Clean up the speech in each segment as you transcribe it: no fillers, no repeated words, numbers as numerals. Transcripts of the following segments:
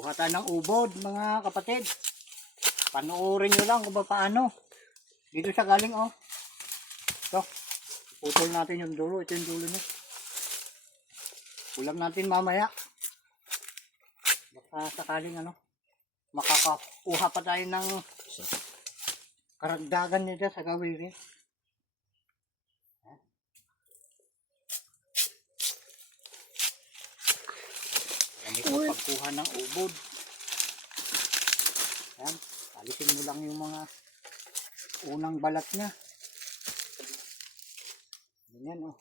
Kuha tayo ng ubod, mga kapatid. Panoorin nyo lang kung paano. Dito siya galing, oh. Ito. Putol natin yung dulo. Ito yung dulo niya. Ulam natin mamaya. Baka sakaling makakakuha pa tayo ng karagdagan nito sa gawin. Ganito pagkuha ng ubod. Ayan, alisin mo lang yung mga unang balat niya. Ganyan, oh.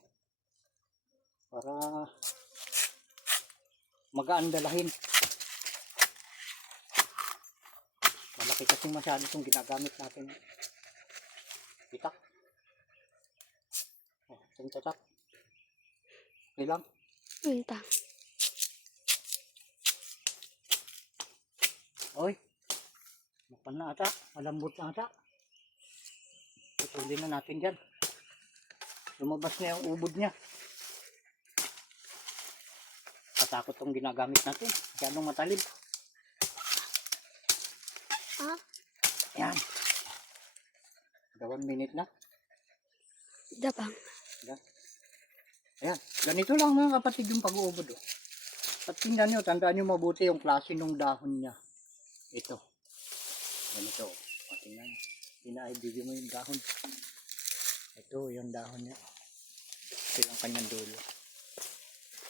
Para magaan dalahin. Malaki kasing masyado itong ginagamit natin. Itak. Oh, itong tatak. Okay lang. Minta. Oy. Mapan na ata. Malambot na ata. Putulin na natin dyan. Lumabas na yung ubod niya. Katakot itong ginagamit natin. Masyadong matalim. Ha? Ayan. 1 minute na. Dabang. Ayan. Ganito lang mga kapatid yung pag-uubod. Oh. At tingnan nyo, tandaan nyo mabuti yung klase ng dahon niya. Ito. Ganito. O, tingnan nyo. Pinaibigay mo yung dahon. Ito yung dahon niya. Ito yung kanyang dulo.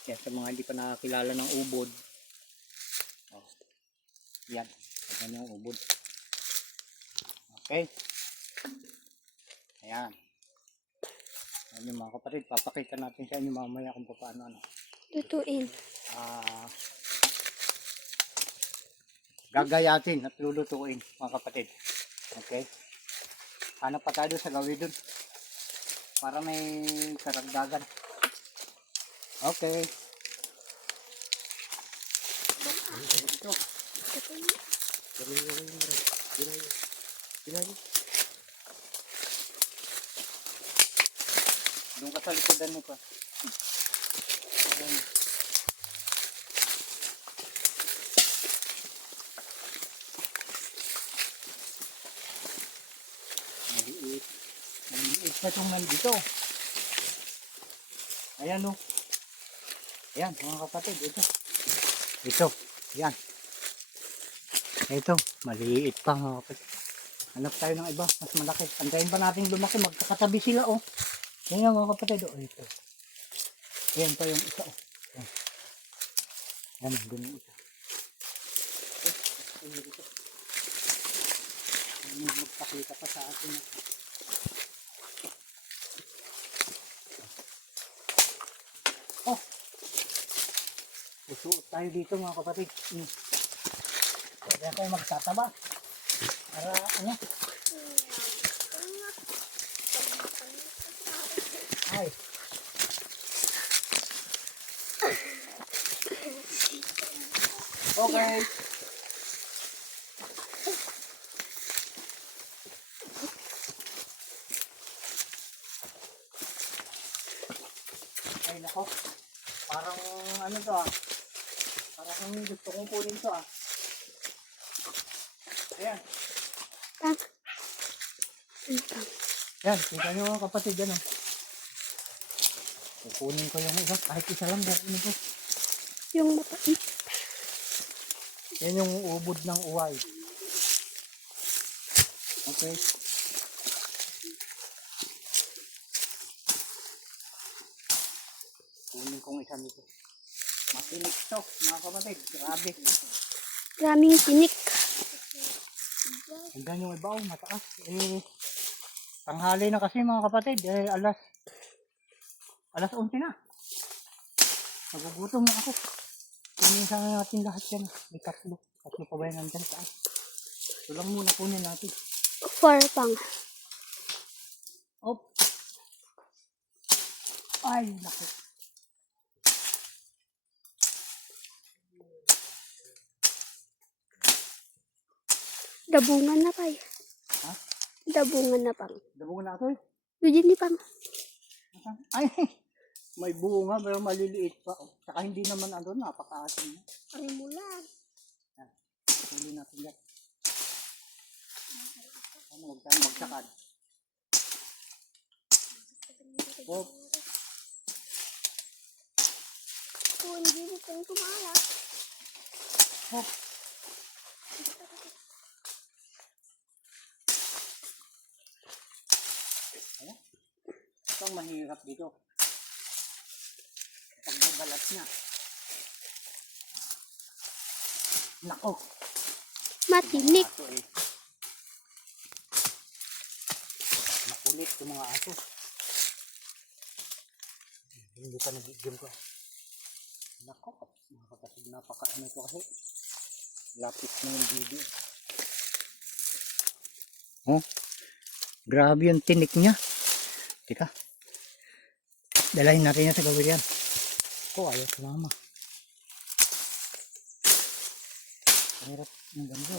Yan, sa mga hindi pa nakakilala ng ubod. O. Yan. Ganyan yung ubod. Okay. Ayan. Ayan yung mga kapatid. Papakita natin sa inyo mamaya kung paano. Lutuin. Gagayatin at lulutuin mga kapatid. Okay. Hanap pa tayo sa gawin dun. Para may karagdagan. Okay. Ito. Doon ka sa likodan nito. Ayan. Maliit. Maliit na itong nandito. Ayan o. Ayan mga kapatid. Ito. Ito. Ayan. Ito. Maliit pa mga kapatid. Hanap tayo ng iba. Mas malaki. Antayin pa natin lumaki. Magkakatabi sila o. Ayan mga kapatid o. Ito. Ayan pa yung isa o. Ayan. Ayan. Doon yung isa. Ayan dito. Ayan magpakita pa sa atin. Oh. Susuot tayo dito mga kapatid. Pwede ako magtataba. Para ano? Ay. Okay. Ay nako. Parang ano to ah. Parang gusto kong kunin to ah. Ayan. Yan, kita nyo mga kapatid yan oh. Kukunin ko yung isa. Kahit isa lang kukunin ko. Yung mapait. Yan yung ubod ng uway. Okay. Kunin kong isa nito. Matinik to mga kapatid. Grabe. Maraming tinik. Hanggang yung iba oh, mataas. Tanghali na kasi mga kapatid. Alas 11 na. Nagugutom na ako. Kunin sa natin lahat yan. May tatlo. Tatlo pa ba yan nandyan taas? Ito lang muna kunin natin. Far pang. Oh. Ay, naku. Dabungan na pa eh. Ha? Dabungan na pang. Dabungan na ito eh. Yun ni pang. Ay, may bunga pero maliliit pa. Saka hindi naman napakaasin. Parimulan. Yan. Huli natin yan. Ano, huwag tayong magsakad. Oh, Oh, hindi mo pang tumalas. oh. Ayan. Ito ang mahirap dito. Pagbabalat niya. Nako. Matinik. Aso eh. Makulit yung mga aso. Hindi pa nag-game ko. Nako. Mga kapatid, napaka-ano ito kasi. Lapis na yung video. Oh. Grabe yung tinik niya. Teka. Dalahin natin yan sa gawin yan. Ko, ayaw sumama. Mahirap ng ganito.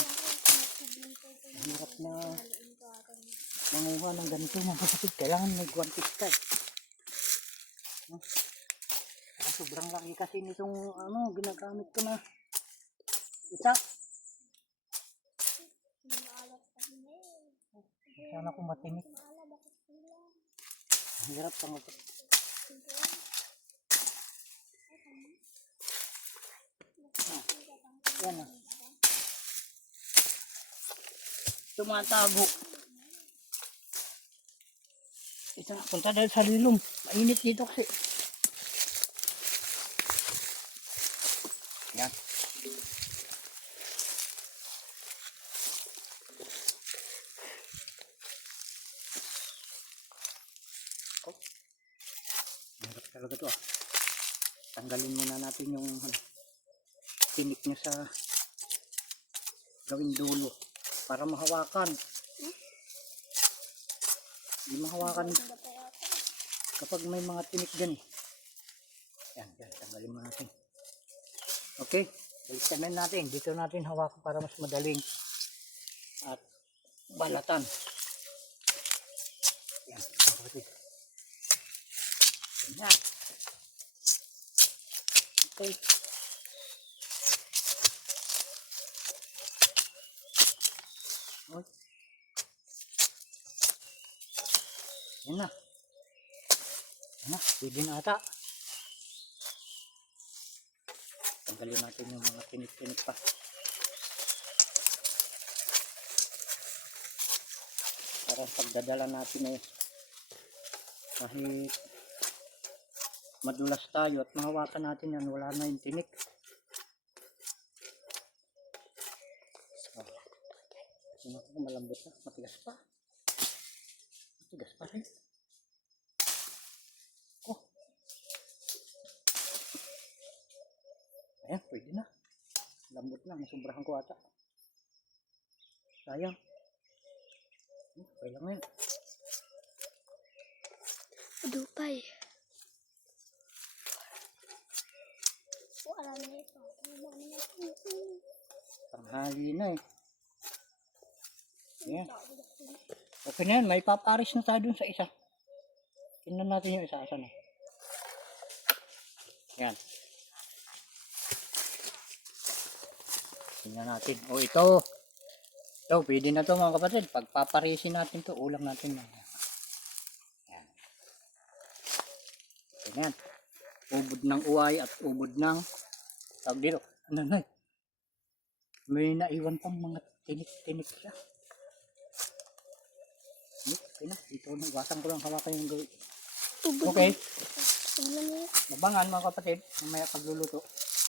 Mahirap na manguha ng ganito mga kapatid. Kailangan may guwantes ka eh. No? Sobrang laki kasi nitong ano, ginagamit ko na isa. Sana ko matinik. Mahirap pang yan ah. Tumatago. Ito na, punta dahil sa lilong. Mainit dito kasi. Yan. Oh. Mahirap talaga ito ah. Tanggalin muna natin yung tinik niya sa gawing dulo para mahawakan. Hindi mahawakan kapag may mga tinik dyan. Yan, yan, tanggalin mo natin. Okay, balikan na natin. Dito natin hawakan para mas madaling at balatan. Yan, okay. Yan. Okay. Okay. Yan na. Yan na, pwede na ata. Tanggalin natin yung mga tinik-tinik pa. Para pagdadala natin eh, kahit madulas tayo at mahawakan natin yan, wala na yung tinik. So, tingnan ko malambot na, matigas pa. Matigas pa rin. Oh. Ayan, pwede na. Lambot na, masubrahan ko ata. Sayang. Okay lang yan. Dupay. Alam niyo ito. Tanghali na eh. Ayan. Okay na yan, may paparis na tayo dun sa isa. Tingnan natin yung isa-asa na. Yan. Tingnan natin. O ito. Ito, pwede na to mga kapatid. Pagpaparisin natin to, ulam natin na. Yan. Yan. Ubod ng uway at ubod ng tawag dito. Nanay. May naiwan pang mga tinik-tinik siya. Okay na. Dito na. Iwasan ko lang hawakan yung gawin. Okay. Nabangan mga kapatid. Mamaya pagluluto.